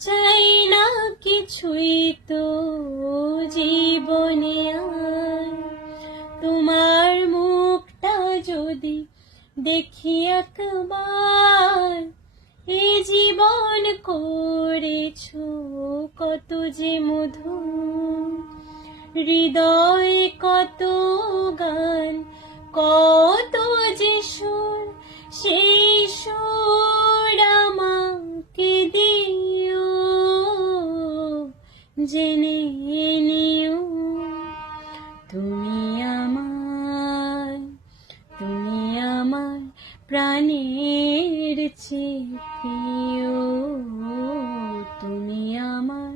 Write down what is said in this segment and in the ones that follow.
চাই না কিছুই তো জীবনে আর, তোমার মুখটা যদি দেখি একবার, এ জীবন করেছো কত যে মধুর, হৃদয়ে কত গান কত যে সুর, সেই সুর আমাকে দিও, জেনে নিও তুমি আমার, তুমি আমার প্রাণের চেয়ে প্রিয়, তুমি আমার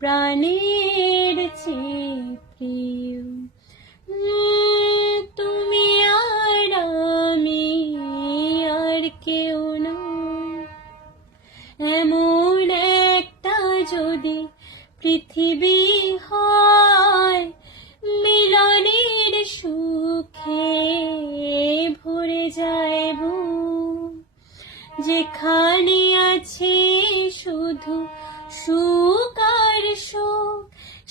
প্রাণের চেয়ে প্রিয়। তুমি আর আমি আর কেউ নয়, এমন একটা যদি পৃথিবী হয়, মিলনের সুখে ভরে যায় বুক, যেখানে আছে শুধু সুখ আর সুখ,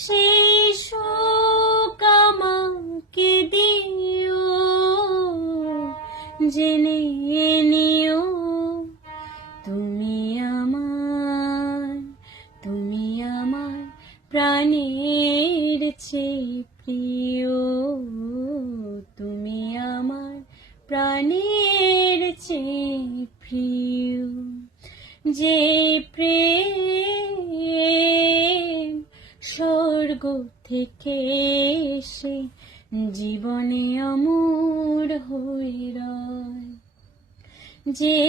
সেই সুখ আমাকে দিও, জেনে নিও তুমি আমার, তুমি আমার প্রাণের চেয়ে প্রিয়, তুমি আমার প্রাণের চেয়ে প্রিয়। যে প্রেম স্বর্গ থেকে এসে জীবনে অমর হয়ে রয়, যে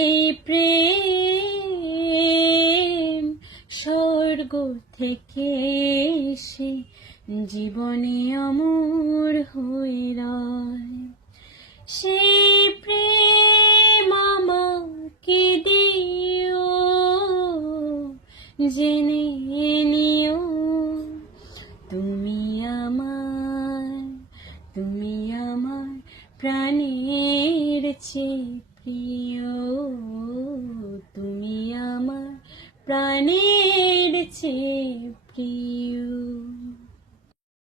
প্রেম স্বর্গ থেকে এসে জীবনে অমর হয়ে রয়, সেই প্রেম আমাকে দিও, জেনে নিও তুমি আমার, তুমি আমার প্রাণের চেয়ে প্রিয়, তুমি আমার প্রাণের চেয়ে প্রিয়।